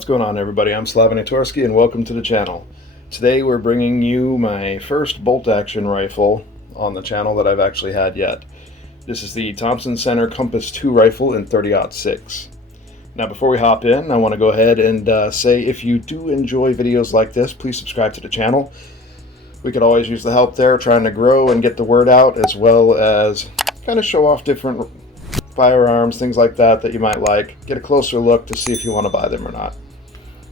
What's going on, everybody? I'm Slav-in-a-tor-ski and welcome to the channel. Today we're bringing you my first bolt-action rifle on the channel that I've actually had yet. This is the Thompson Center Compass 2 rifle in 30-06. Now before we hop in, I want to go ahead and say if you do enjoy videos like this, please subscribe to the channel. We could always use the help there, trying to grow and get the word out, as well as kind of show off different firearms, things like that that you might like. Get a closer look to see if you want to buy them or not.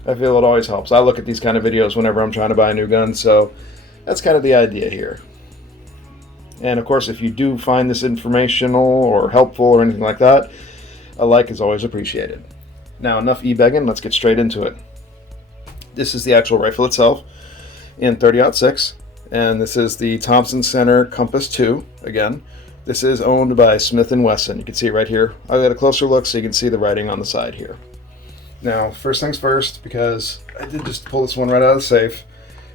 I feel it always helps. I look at these kind of videos whenever I'm trying to buy a new gun, so that's kind of the idea here. And of course, if you do find this informational or helpful or anything like that, a like is always appreciated. Now, enough e-begging, let's get straight into it. This is the actual rifle itself in 30-06, and this is the Thompson Center Compass 2 again. This is owned by Smith & Wesson. You can see it right here. I'll get a closer look so you can see the writing on the side here. Now, first things first, because I did just pull this one right out of the safe,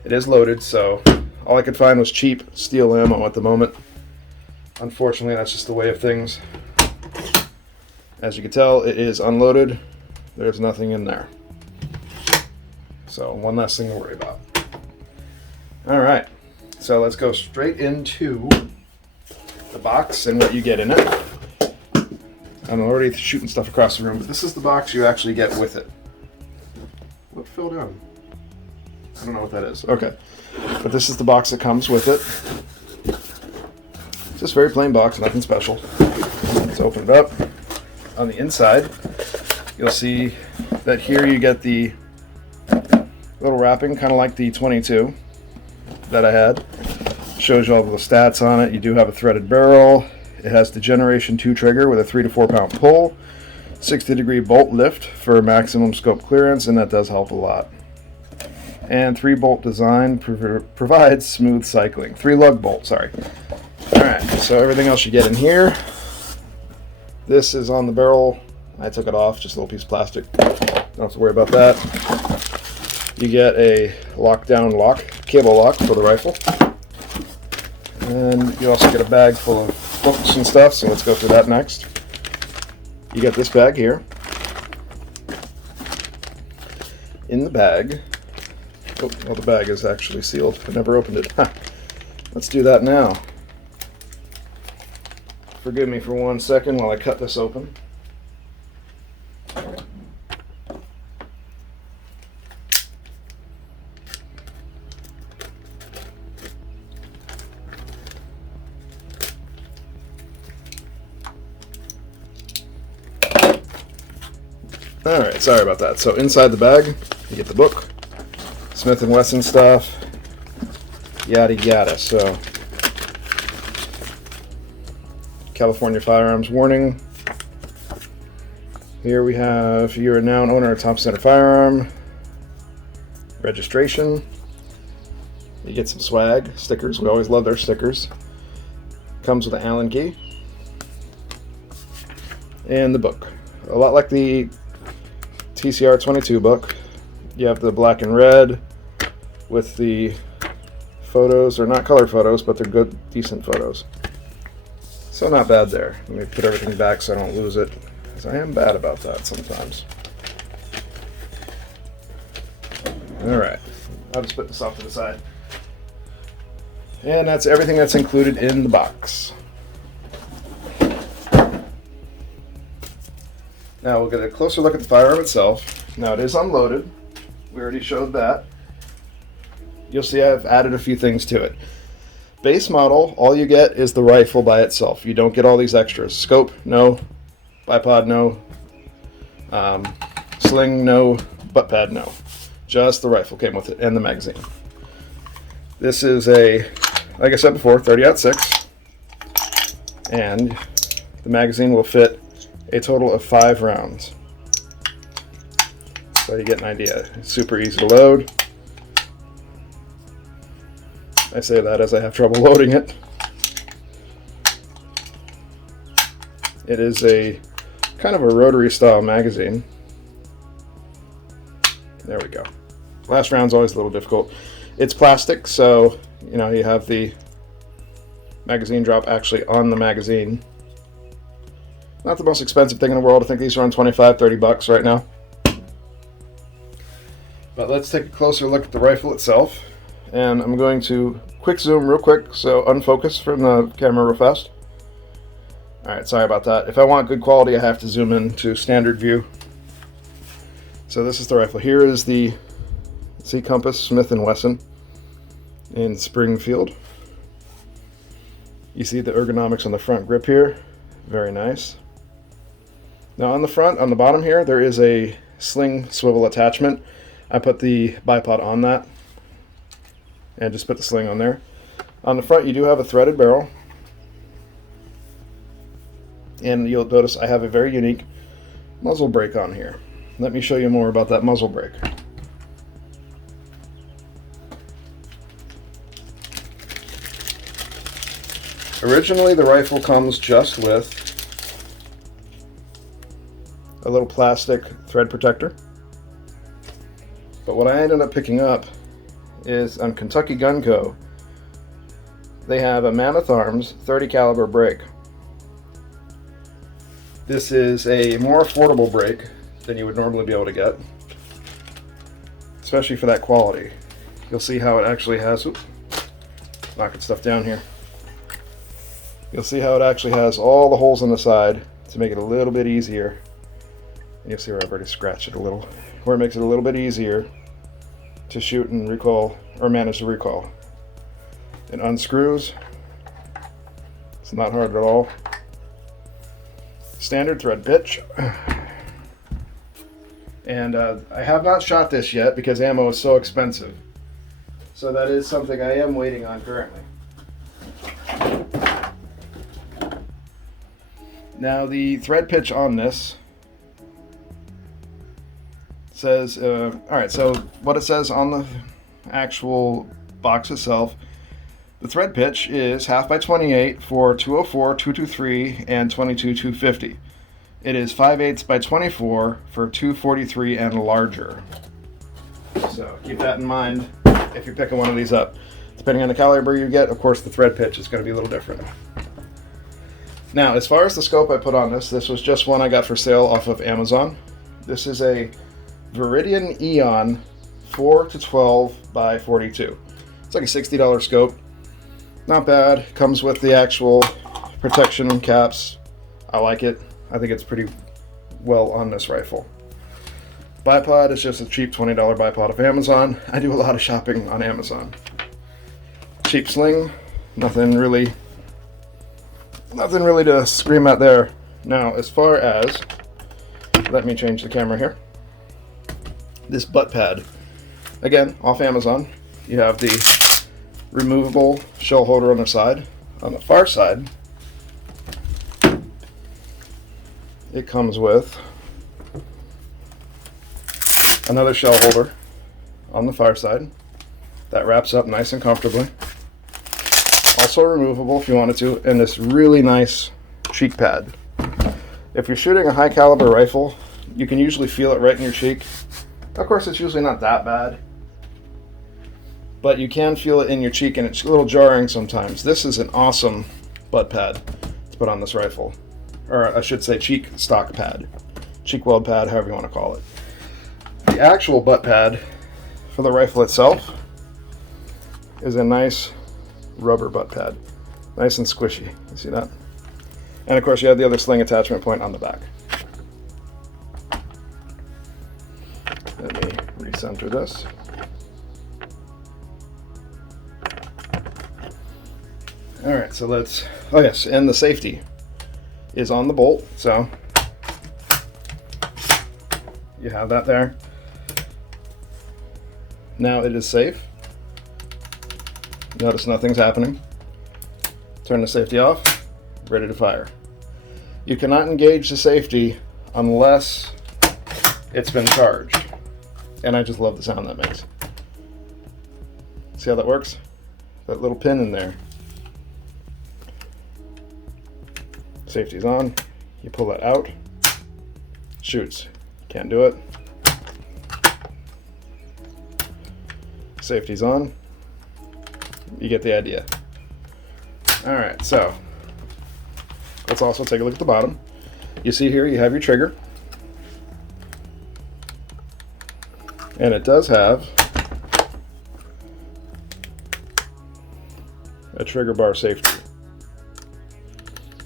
it is loaded, so all I could find was cheap steel ammo at the moment. Unfortunately, that's just the way of things. As you can tell, it is unloaded. There's nothing in there. So, one less thing to worry about. Alright, so let's go straight into the box and what you get in it. I'm already shooting stuff across the room, but this is the box you actually get with it. What fell down? I don't know what that is. Okay, but this is the box that comes with it. It's just a very plain box, nothing special. Let's open it up. On the inside, you'll see that here you get the little wrapping, kind of like the 22 that I had. Shows you all the stats on it. You do have a threaded barrel. It has the Generation 2 trigger with a 3 to 4 pound pull, 60-degree bolt lift for maximum scope clearance, and that does help a lot. And 3-bolt design provides smooth cycling. 3-lug bolt, sorry. Alright, so everything else you get in here. This is on the barrel. I took it off, just a little piece of plastic. Don't have to worry about that. You get a lockdown lock, cable lock for the rifle. And you also get a bag full of books and stuff, so let's go through that next. You get this bag here. In the bag, oh, well, the bag is actually sealed. I never opened it. Let's do that now. Forgive me for 1 second while I cut this open. Alright, sorry about that. So inside the bag, you get the book, Smith & Wesson stuff, yada yada. So, California Firearms warning. Here we have, you're now an owner of Thompson Center Firearm. Registration. You get some swag, stickers. We always love their stickers. Comes with an Allen key. And the book. A lot like the TCR 22 book. You have the black and red with the photos. They're not color photos, but they're good, decent photos. So not bad there. Let me put everything back so I don't lose it, because I am bad about that sometimes. Alright, I'll just put this off to the side. And that's everything that's included in the box. Now we'll get a closer look at the firearm itself. Now it is unloaded. We already showed that. You'll see I've added a few things to it. Base model, all you get is the rifle by itself. You don't get all these extras. Scope, no. Bipod, no. Sling, no. Butt pad, no. Just the rifle came with it and the magazine. This is a, like I said before, 30-06. And the magazine will fit a total of 5 rounds. So you get an idea. It's super easy to load. I say that as I have trouble loading it. It is a kind of a rotary style magazine. There we go. Last round's always a little difficult. It's plastic, so you know you have the magazine drop actually on the magazine. Not the most expensive thing in the world. I think these are on 25, 30 bucks right now. But let's take a closer look at the rifle itself. And I'm going to quick zoom real quick, so unfocus from the camera real fast. Alright, sorry about that. If I want good quality, I have to zoom in to standard view. So this is the rifle. Here is the C Compass Smith & Wesson in Springfield. You see the ergonomics on the front grip here. Very nice. Now on the front, on the bottom here, there is a sling swivel attachment. I put the bipod on that and just put the sling on there. On the front, you do have a threaded barrel. And you'll notice I have a very unique muzzle brake on here. Let me show you more about that muzzle brake. Originally, the rifle comes just with a little plastic thread protector. But what I ended up picking up is on Kentucky Gun Co. They have a Mammoth Arms 30 caliber brake. This is a more affordable brake than you would normally be able to get, especially for that quality. You'll see how it actually has, oops, knocking stuff down here. You'll see how it actually has all the holes on the side to make it a little bit easier. You'll see where I've already scratched it a little, where it makes it a little bit easier to shoot and recoil, or manage the recoil. It unscrews. It's not hard at all. Standard thread pitch. And I have not shot this yet because ammo is so expensive. So that is something I am waiting on currently. Now the thread pitch on this says, alright, so what it says on the actual box itself, the thread pitch is 1/2 by 28 for 204, 223, and 22 250. It is 5/8 by 24 for 243 and larger. So keep that in mind if you're picking one of these up. Depending on the caliber you get, of course, the thread pitch is going to be a little different. Now, as far as the scope I put on this was just one I got for sale off of Amazon. This is a Viridian Eon 4 to 12 by 42. It's like a $60 scope. Not bad. Comes with the actual protection caps. I like it. I think it's pretty well on this rifle. Bipod is just a cheap $20 bipod of Amazon. I do a lot of shopping on Amazon. Cheap sling. Nothing really to scream at there. Now, as far as, let me change the camera here. This butt pad, again, off Amazon. You have the removable shell holder on the side. On the far side, it comes with another shell holder on the far side that wraps up nice and comfortably. Also removable if you wanted to, and this really nice cheek pad. If you're shooting a high caliber rifle, you can usually feel it right in your cheek. Of course, it's usually not that bad, but you can feel it in your cheek, and it's a little jarring sometimes. This is an awesome butt pad to put on this rifle, or I should say cheek stock pad, cheek weld pad, however you want to call it. The actual butt pad for the rifle itself is a nice rubber butt pad, nice and squishy. You see that? And of course, you have the other sling attachment point on the back. Let me recenter this. All right, so let's, oh yes, and the safety is on the bolt, so you have that there. Now it is safe. Notice nothing's happening. Turn the safety off, ready to fire. You cannot engage the safety unless it's been charged. And I just love the sound that makes. See how that works? That little pin in there. Safety's on. You pull that out. Shoots. Can't do it. Safety's on. You get the idea. Alright, so let's also take a look at the bottom. You see here you have your trigger. And it does have a trigger bar safety.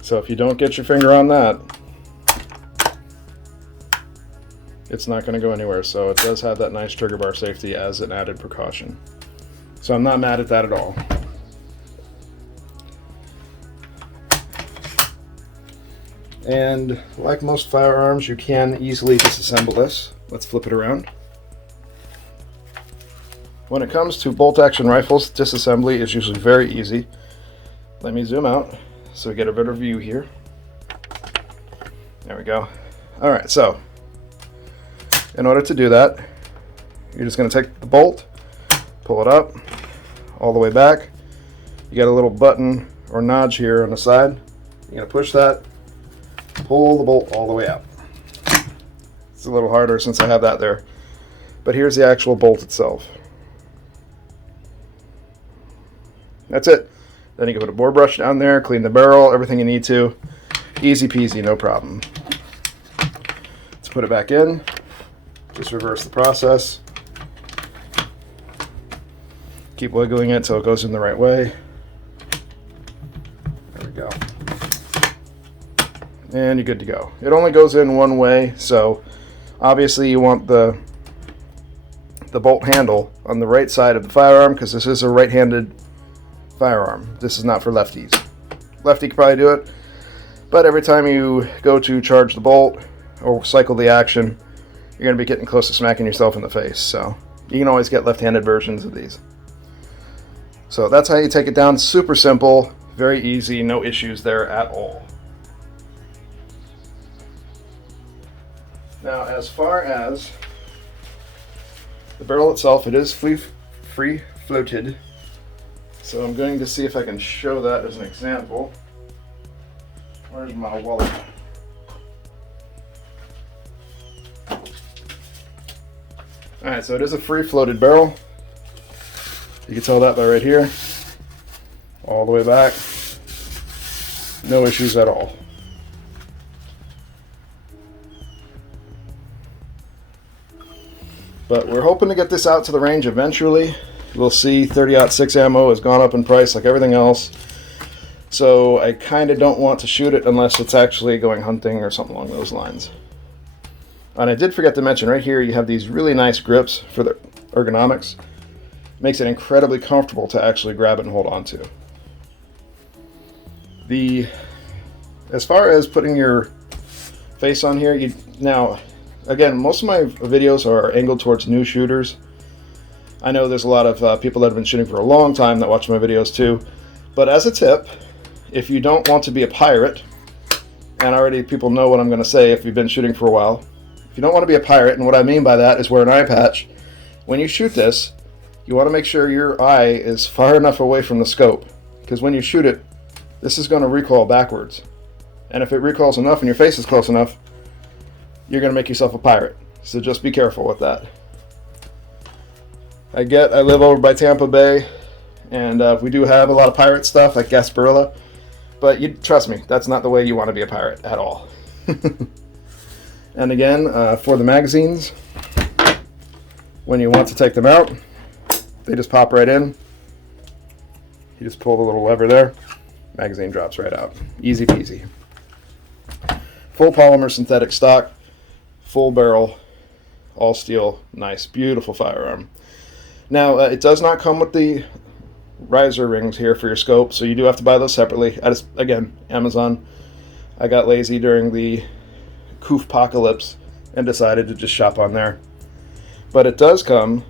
So if you don't get your finger on that, it's not going to go anywhere. So it does have that nice trigger bar safety as an added precaution. So I'm not mad at that at all. And like most firearms, you can easily disassemble this. Let's flip it around. When it comes to bolt action rifles, disassembly is usually very easy. Let me zoom out so we get a better view here. There we go. Alright, so in order to do that, you're just going to take the bolt, pull it up all the way back. You got a little button or notch here on the side. You're going to push that, pull the bolt all the way out. It's a little harder since I have that there. But here's the actual bolt itself. That's it. Then you can put a bore brush down there, clean the barrel, everything you need to. Easy peasy, no problem. Let's put it back in. Just reverse the process. Keep wiggling it so it goes in the right way. There we go. And you're good to go. It only goes in one way, so obviously you want the bolt handle on the right side of the firearm, because this is a right-handed firearm. This is not for lefties. Lefty could probably do it, but every time you go to charge the bolt or cycle the action, you're going to be getting close to smacking yourself in the face. So you can always get left-handed versions of these. So that's how you take it down. Super simple, very easy, no issues there at all. Now, as far as the barrel itself, it is free floated. So I'm going to see if I can show that as an example. Where's my wallet? Alright, so it is a free floated barrel. You can tell that by right here. All the way back. No issues at all. But we're hoping to get this out to the range eventually. We'll see. 30-06 ammo has gone up in price like everything else. So I kind of don't want to shoot it unless it's actually going hunting or something along those lines. And I did forget to mention right here you have these really nice grips for the ergonomics. Makes it incredibly comfortable to actually grab it and hold on to. As far as putting your face on here, now again, most of my videos are angled towards new shooters. I know there's a lot of people that have been shooting for a long time that watch my videos too. But as a tip, if you don't want to be a pirate, and already people know what I'm going to say if you've been shooting for a while, if you don't want to be a pirate, and what I mean by that is wear an eye patch, when you shoot this, you want to make sure your eye is far enough away from the scope, because when you shoot it, this is going to recoil backwards. And if it recoils enough and your face is close enough, you're going to make yourself a pirate. So just be careful with that. I live over by Tampa Bay, and we do have a lot of pirate stuff like Gasparilla, but trust me, that's not the way you want to be a pirate at all. And again, for the magazines, when you want to take them out, they just pop right in. You just pull the little lever there, magazine drops right out. Easy peasy. Full polymer synthetic stock, full barrel, all steel, nice, beautiful firearm. Now, it does not come with the riser rings here for your scope, so you do have to buy those separately. Again, Amazon. I got lazy during the Coof-pocalypse and decided to just shop on there. But it does come,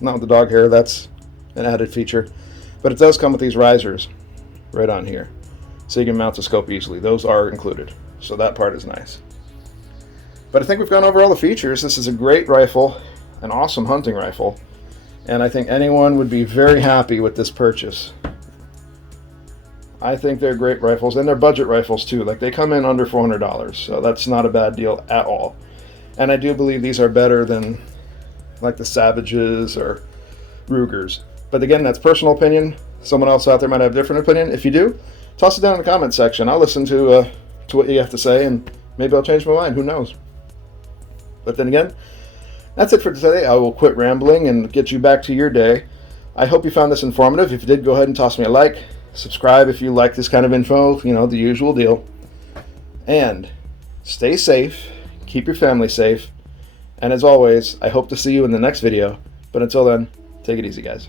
not with the dog hair, that's an added feature, but it does come with these risers right on here, so you can mount the scope easily. Those are included, so that part is nice. But I think we've gone over all the features. This is a great rifle, an awesome hunting rifle, and I think anyone would be very happy with this purchase. I think they're great rifles, and they're budget rifles too. Like, they come in under $400, so that's not a bad deal at all. And I do believe these are better than like the Savages or Rugers. But again, that's personal opinion. Someone else out there might have a different opinion. If you do, toss it down in the comment section. I'll listen to what you have to say, and maybe I'll change my mind. Who knows? But then again, That's it for today. I will quit rambling and get you back to your day. I hope you found this informative. If you did, go ahead and toss me a like. Subscribe if you like this kind of info, the usual deal. And stay safe, keep your family safe, and as always, I hope to see you in the next video. But until then, take it easy, guys.